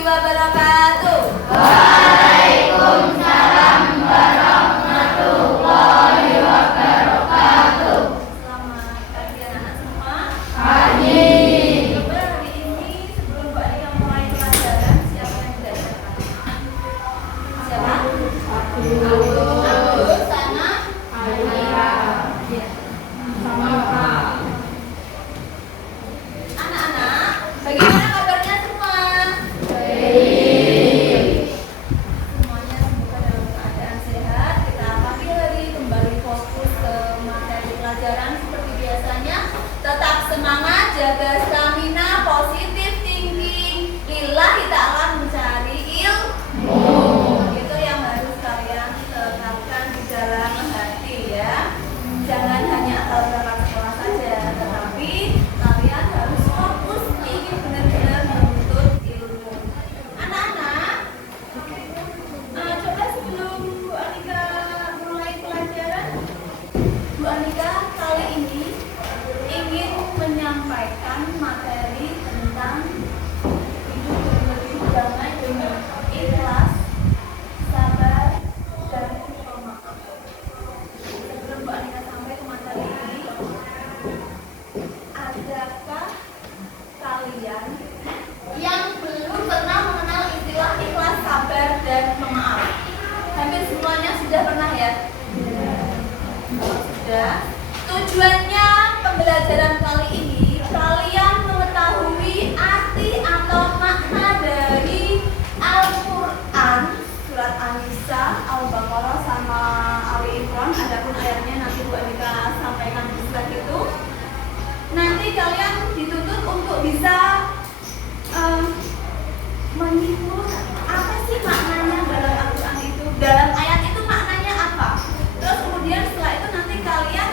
wabarakatuh. Waalaikumsalam warahmatullahi wabarakatuh. Selamat pagi anak-anak semua. Pagi. Coba hari ini sebelum Bu Anika mulai pelajaran, siapa yang sudah siapkan? Siapa? Aku sama Alia. Ya. Sama Pak. Anak-anak, bagaimana kabarnya semua? Baik. Semuanya semoga dalam keadaan sehat. Kita pagi hari kembali fokus ke materi pelajaran seperti biasanya. Tetap semangat, jaga stamina, positive thinking. Lillahi ta'ala mencari ilmu. Itu yang harus kalian terapkan di dalam hati ya. Jangan hanya asal berangkat sekolah saja, tetapi kalian harus fokus ingin benar-benar menuntut ilmu. Anak-anak, coba sebelum Bu Anika mulai pelajaran, Bu Anika kali ini ingin menyampaikan materi tentang hidup yang lebih damai dengan ikhlas, sabar, dan pemaaf. Sebelum Bu Anika sampai ke materi ini, adakah kalian yang belum pernah mengenal istilah ikhlas, sabar, dan pemaaf? Hampir semuanya sudah pernah ya? Sudah. Tujuannya pembelajaran kali ini kalian mengetahui arti atau makna dari Al-Quran, surat An-Nisa, Al-Baqarah, sama Ali Imran. Adapun ayatnya nanti Bu Anika sampaikan di slide itu. Nanti kalian dituntut untuk bisa menyimpulkan apa sih maknanya dalam Al-Quran itu, dalam ayat itu maknanya apa. Terus kemudian setelah itu nanti kalian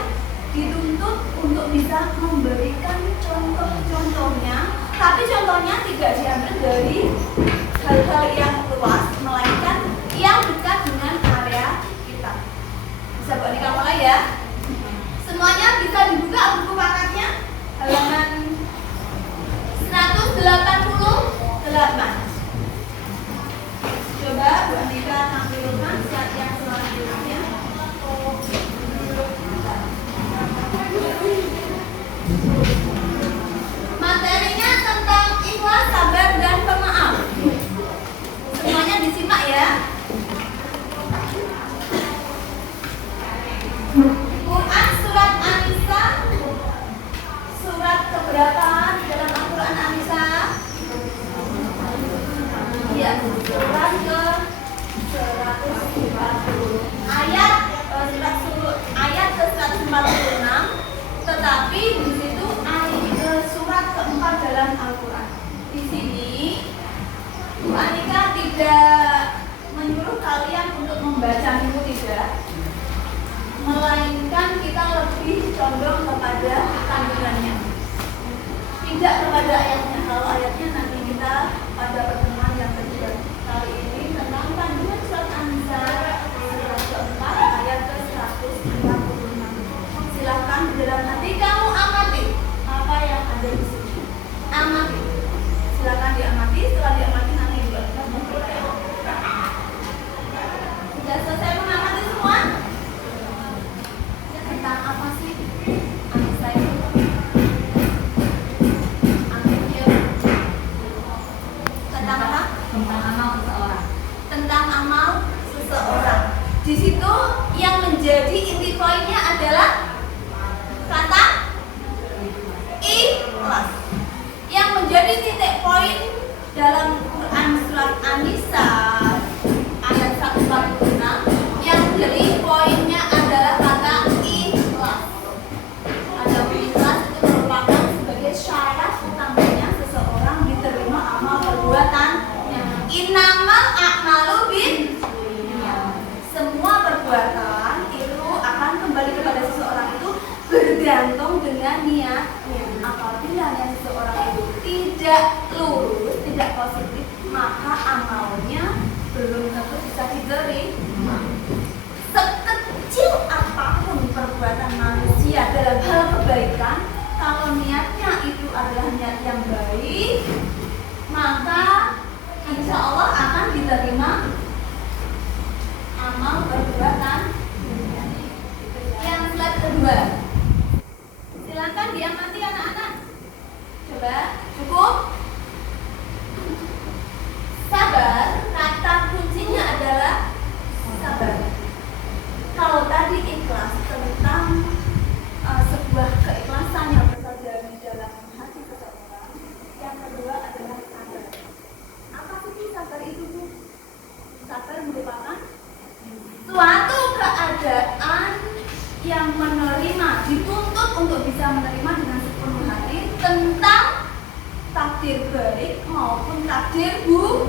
dituntut untuk bisa memberikan contoh-contohnya, tapi contohnya tidak diambil dari hal-hal yang luas, melainkan yang dekat dengan area kita. Bisa Bu Anika mulai ya? Semuanya bisa dibuka buku paketnya, halaman 188. Coba Bu Anika tampilkan slide yang selanjutnya. Materinya tentang ikhlas, sabar, dan pemaaf. Semuanya disimak ya. Quran surat An-Nisa, surat keberapa di dalam Al-Quran An-Nisa? Iya, surat ke 140. Ayat ke 146, tetapi di situ surat keempat dalam Al-Quran. Di sini Bu Anika tidak menyuruh kalian untuk membaca buku, tidak, melainkan kita lebih condong kepada kandungannya, tidak kepada ayatnya. Kalau ayatnya nanti kita pada pertemuan yang kedua. Kali ini tentang kandungan surat An-Nisa surat keempat ayat ke 146. Silahkan di dalam hati kamu amati apa yang ada di sini. Amati. Silahkan diamati. Setelah diamati nanti juga kita memperoleh. Sudah selesai mengamati semua? Tentang apa sih An-Nisa itu? Tentang apa? Tentang amal seseorang. Tentang amal seseorang. Di situ yang menjadi inti poinnya adalah kata ikhlas. Yang menjadi titik poin dalam Quran surat An-Nisa ayat 146, yang menjadi poinnya adalah kata ikhlas. Adapun ikhlas itu merupakan sebagai syarat utamanya seseorang diterima amal perbuatannya. Innamal a'malu binniyat. Semua perbuatan itu akan kembali kepada seseorang itu bergantung dengan niatnya. Apabila niat seseorang itu tidak lurus, tidak positif, maka amalnya belum tentu bisa diterima. Sekecil apapun perbuatan manusia dalam hal kebaikan, kalau niatnya itu adalah niat yang baik, maka insya Allah akan diterima amal perbuatan. Yang slide kedua, silakan diamati anak-anak. Coba, cukup. Sabar, kata kuncinya adalah sabar. Kalau tadi ikhlas tentang sebuah keikhlasan yang bersarang di dalam hati seseorang, yang kedua adalah sabar. Apa sih sabar itu, Bu? Sabar merupakan suatu keadaan yang menerima, dituntut untuk bisa menerima dengan sepenuh hati tentang takdir baik maupun takdir buruk.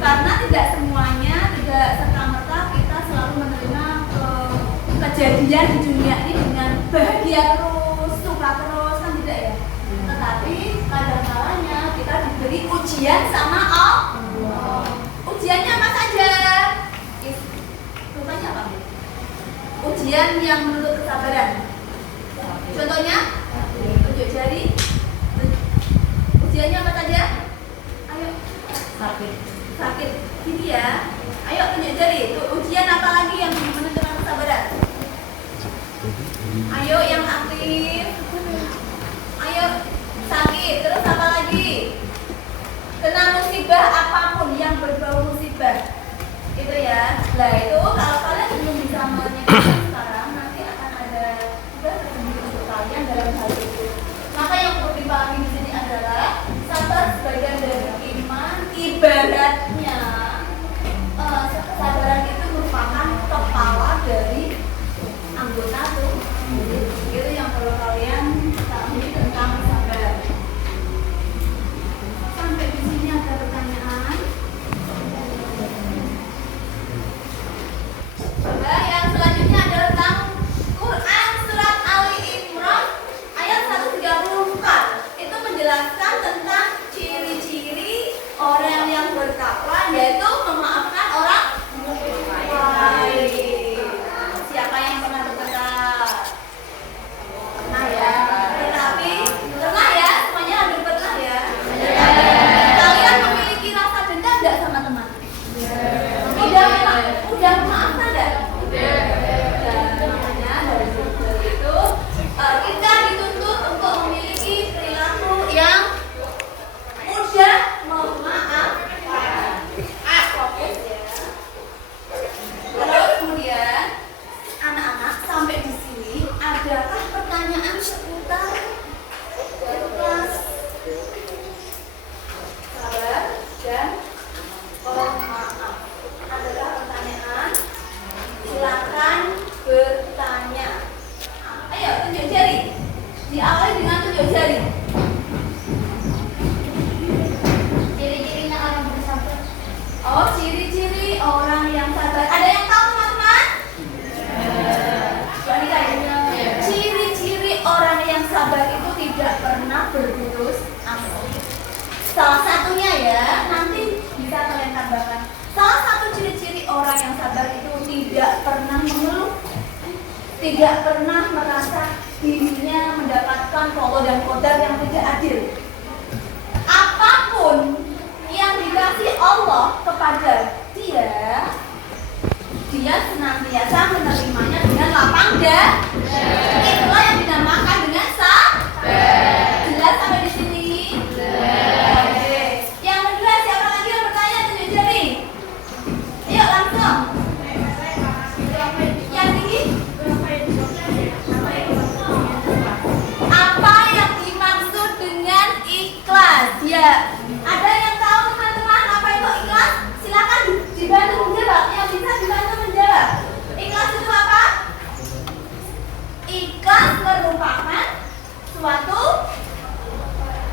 Karena tidak semuanya, tidak serta-merta kita selalu menerima kejadian di dunia ini dengan bahagia terus, suka terus, kan tidak ya? Tetapi kadang-kalanya kita diberi ujian sama Allah. Ujiannya apa saja? Contohnya apa? Ujian yang menurut kesabaran. Contohnya, tunjuk jari. Ujiannya apa saja? Ayo. Sakit. Gini ya. Ayo tunjuk jari. Ujian apa lagi yang menentukan kesabaran? Ayo yang aktif. Ayo sakit. Terus apa lagi? Kena musibah apapun yang berbau musibah. Itu ya. Nah itu kalau kalian belum bisa menyentuh sekarang, nanti akan ada tugas tersendiri untuk kalian dalam hal itu. Maka yang perlu dipahami di sini adalah sabar sebagian dari iman. Ibaratnya kesabaran itu merupakan kepala dari anggota tuh. Itu yang perlu kalian pahami tentang sabar. Sampai di sini ada pertanyaan. Coba yang selanjutnya adalah tentang Quran surat Ali Imran ayat 134. Itu menjelaskan tentang ciri-ciri orang yang bertakwa, yaitu memaafkan orang lain. Siapa yang pernah bertekad? Pernah ya. Tetapi pernah ya, semuanya hampir pernah ya. Kalian memiliki rasa dendam tidak sama teman? Udah memaafkan enggak? Makanya dari itu kita dituntut untuk memiliki perilaku yang mudah memaafkan. Fokus ya. Terus kemudian anak-anak sampai di sini adakah pertanyaan seputar ikhlas, sabar dan maaf? Adakah pertanyaan? Silakan bertanya. Ayo tunjuk jari. Diawali dengan tunjuk jari. Ciri-cirinya orang bersabar. Oh, ciri-ciri orang yang sabar. Ada yang tahu teman-teman? Ciri-ciri orang yang sabar itu tidak pernah berputus asa. Salah satunya ya, nanti bisa kalian tambahkan. Salah satu ciri-ciri orang yang sabar itu tidak pernah mengeluh, tidak pernah merasa dirinya mendapatkan qada dan qadar yang tidak adil. Apapun yang dikasih Allah kepada dia senantiasa menerimanya dengan lapang dada. Itulah yang dinamakan dengan sabar. Jelas sampai di sini? Oke. Yang kedua, siapa lagi yang bertanya? Tunjuk jari. Yuk langsung. Yang tinggi. Apa yang dimaksud dengan ikhlas? Ya, ada yang tahu teman-teman apa itu ikhlas? Silakan dibantu menjawab. Yang bisa dibantu menjawab. Ikhlas itu apa? Ikhlas merupakan suatu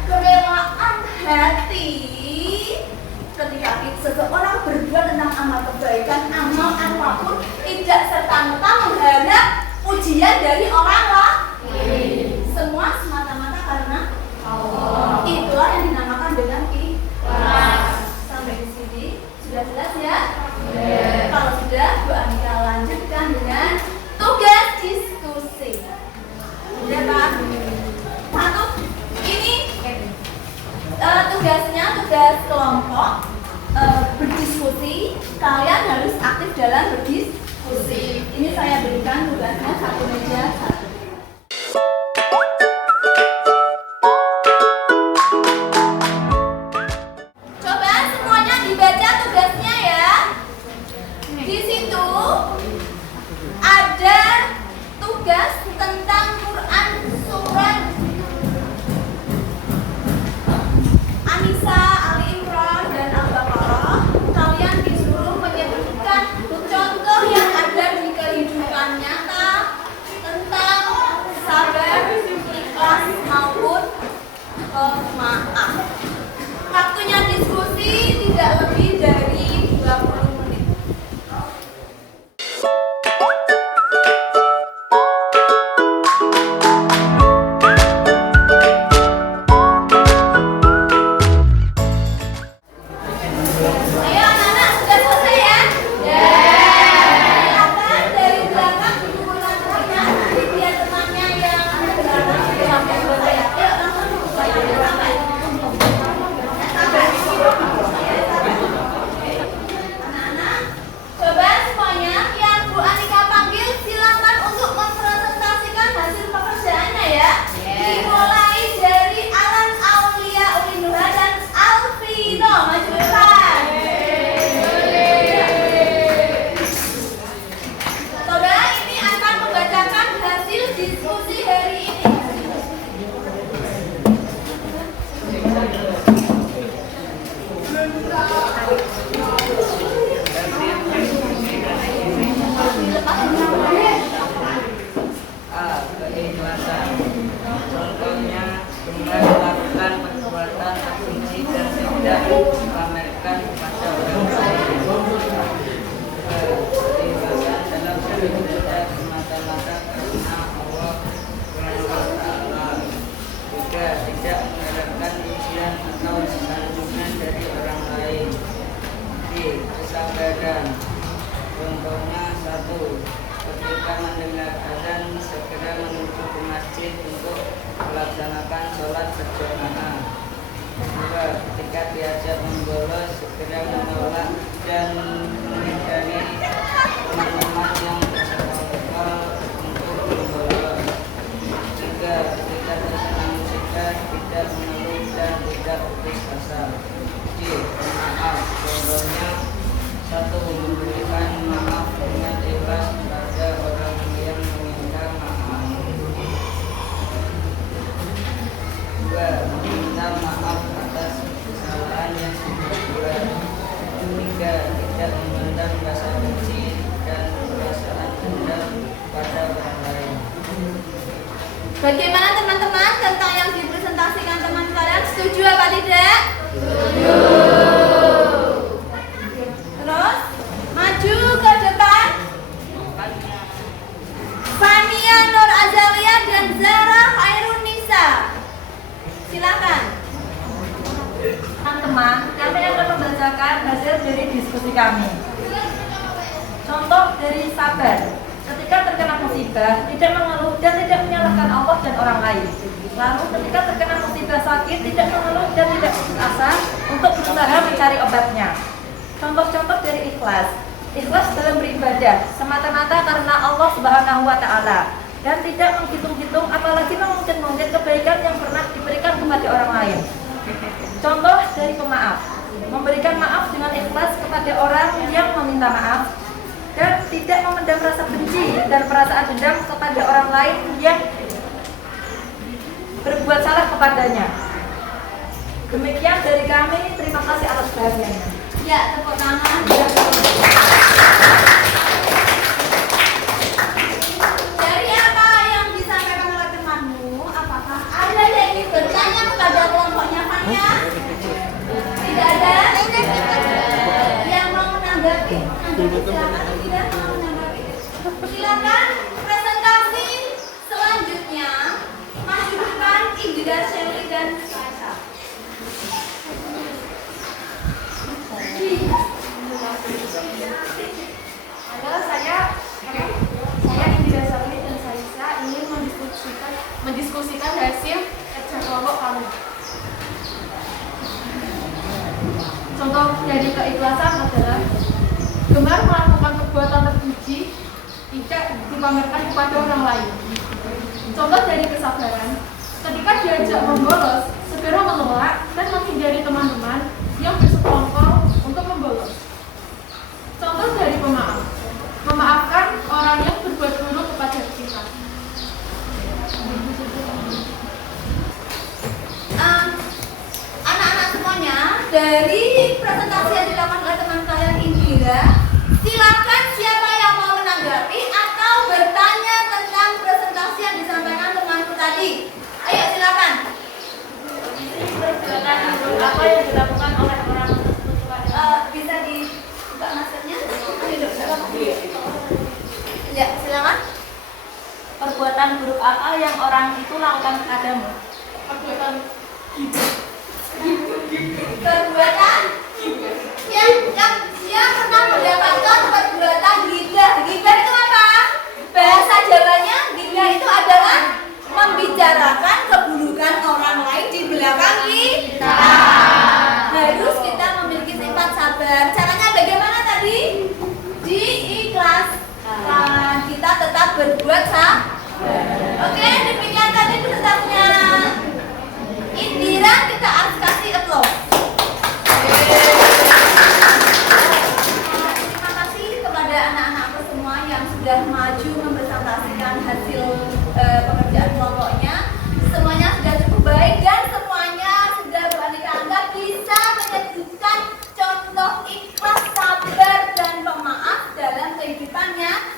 kerelaan hati ketika seseorang berbuat tentang amal kebaikan, amal apapun, tidak serta-merta mengharap pujian dari orang lain. Semua semata-mata karena Allah. Itulah yang dinamakan dengan ikhlas. Sampai di sini sudah jelas ya? Kalau sudah, Bu Anika lanjutkan dengan tugas diskusi. Sudah Pak? Satu, ini tugasnya tugas kelompok. berdiskusi, kalian harus aktif dalam berdiskusi. Ini saya berikan tugasnya satu meja satu. Coba semuanya dibaca tugasnya ya. Di situ ada tugas tentang Quran surat An-Nisa, Ali Imran, dan Al-Baqarah. Kalian disuruh menyebutkan contoh yang ada di kehidupan nyata tentang sabar, ikhlas maupun pemaaf. Waktunya diskusi tidak lebih dari 20 menit. Ayo anak-anak, sudah selesai ya? Silakan dari belakang ibu nantinya, nanti biar temannya yang belakang sampai selesai ya. Ayo langsung sampai. Anak-anak, coba semuanya yang Bu Anika panggil silakan untuk mempresentasikan hasil pekerjaannya ya. Dimulai dari Alan Aulia Ulinura dan Alvino, maju depan. Coba ini akan membacakan hasil diskusi hari ini. Keikhlasan. Contohnya dengan melakukan perbuatan asumsi dan tidak dipamerkan kepada orang lain. Keikhlasan dalam beribadah semata-mata karena Allah Subhanahu wa Ta'ala. Juga tidak mengharapkan pujian atau sanjungan dari orang lain. Kesabaran. Contohnya satu, ketika mendengar azan segera menuju ke masjid untuk melaksanakan sholat berjamaah. Dua, ketika diajak membolos segera menolak dan menghindari teman-teman yang bersekongkol untuk membolos. Tiga, ketika tersenang musibah tidak mengeluh dan tidak putus asa. Pemaaf. Contohnya satu, memberikan maaf dengan ikhlas kepada orang yang meminta maaf. Dua, meminta maaf atas kesalahan yang sudah dibuat. Tiga, tidak memendam rasa benci dan perasaan dendam pada orang lain. Bagaimana teman-teman tentang yang dipresentasikan teman kalian? Setuju apa tidak? Setuju. Terus maju ke depan. Fania Nur Azalia dan Zara Hairunisa. Silakan. Teman-teman, kami akan membacakan hasil dari diskusi kami. Contoh dari sabar. Ketika terkena musibah, tidak mengeluh dan tidak menyalahkan Allah dan orang lain. Lalu ketika terkena musibah sakit, tidak mengeluh dan tidak putus asa untuk berusaha mencari obatnya. Contoh-contoh dari ikhlas. Ikhlas dalam beribadah semata-mata karena Allah Subhanahu wa Ta'ala dan tidak menghitung-hitung apalagi mengungkit-ungkit kebaikan yang pernah diberikan kepada orang lain. Contoh dari pemaaf. Memberikan maaf dengan ikhlas kepada orang yang meminta maaf dan tidak memendam rasa benci dan perasaan dendam kepada orang lain yang berbuat salah kepadanya. Demikian dari kami, terima kasih atas perhatiannya. Ya, tepuk tangan. Dari apa yang disampaikan oleh temanmu, apakah ada yang ingin bertanya kepada kelompoknya Fania? Tidak ada? Yang mau menanggapi? Silakan, tidak mau menanggapi. Silakan presentasi selanjutnya. Maju depan Indira Shelly dan Sasha. Halo, saya Indira Shelly dan Saisa ingin mendiskusikan hasil kerja kelompok kami. Contoh dari keikhlasan adalah gemar melakukan perbuatan terpuji tidak dipamerkan kepada orang lain. Contoh dari kesabaran, ketika diajak membolos, segera menolak dan menghindari teman-teman yang bersekongkol untuk membolos. Contoh dari pemaaf, memaafkan orang yang berbuat buruk kepada kita. Anak-anak semuanya, dari presentasi yang dilakukan oleh teman kalian Indira, silakan siapa yang mau menanggapi atau bertanya tentang presentasi yang disampaikan temanku tadi. Ayo silakan. Apa yang dilakukan oleh orang tersebut kepada Bisa dibuka maskernya? Ya, silakan. Perbuatan buruk apa yang orang itu lakukan kepadamu? Perbuatan Perbuatan yang dia pernah mendapatkan perbuatan ghibah. Ghibah itu apa? Bahasa Jawanya ghibah itu adalah membicarakan keburukan orang lain di belakang kita. Harus kita memiliki sifat sabar. Caranya bagaimana tadi? Diikhlaskan. Kita tetap berbuat sabar. Oke, demikian tadi presentasinya Indira, kita harus kasih applause. Terima kasih kepada anak-anakku semua yang sudah maju mempresentasikan hasil pekerjaan kelompoknya. Semuanya sudah cukup baik dan semuanya sudah beraneka ragam bisa menyebutkan contoh ikhlas, sabar, dan pemaaf dalam kehidupannya.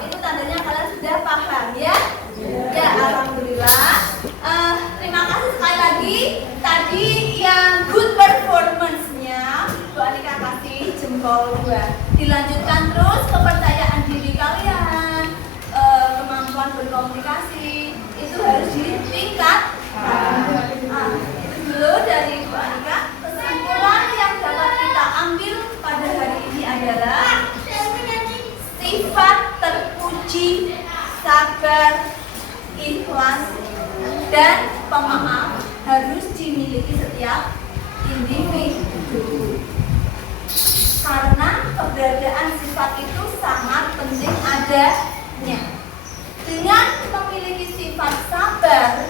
Itu tandanya kalian sudah paham ya? Ya, alhamdulillah. Terima kasih sekali lagi. Tadi yang good performance-nya Bu Anika kasih jempol 2. Dilanjutkan terus kepercayaan diri kalian, kemampuan berkomunikasi itu harus ditingkatkan. Itu dulu dari Bu Anika. Kesimpulan yang dapat kita ambil pada hari ini adalah sifat terpuji, sabar, ikhlas, dan pemaaf harus dimiliki setiap individu. Karena keberadaan sifat itu sangat penting adanya. Dengan memiliki sifat sabar,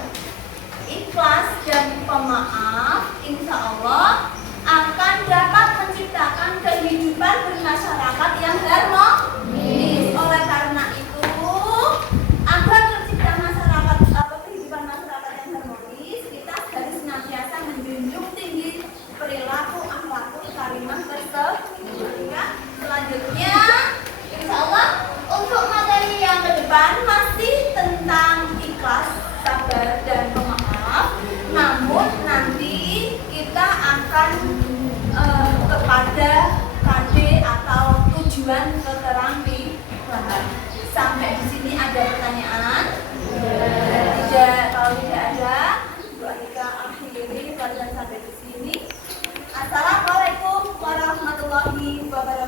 ikhlas, dan pemaaf, insya Allah akan dapat menciptakan kehidupan bermasyarakat yang harmonis. Oleh karena itu, agar tercipta kehidupan masyarakat yang harmonis, kita harus senantiasa menjunjung tinggi perilaku akhlakul karimah tersebut. Selanjutnya, insya Allah untuk materi yang ke depan masih tentang ikhlas, sabar, dan pemaaf. Namun nanti kita akan kepada KD atau tujuan keterampilan. Sampai di sini ada pertanyaan? Tidak, kalau tidak ada, Bu Anika akhiri pelajaran sampai di sini. Assalamualaikum warahmatullahi wabarakatuh.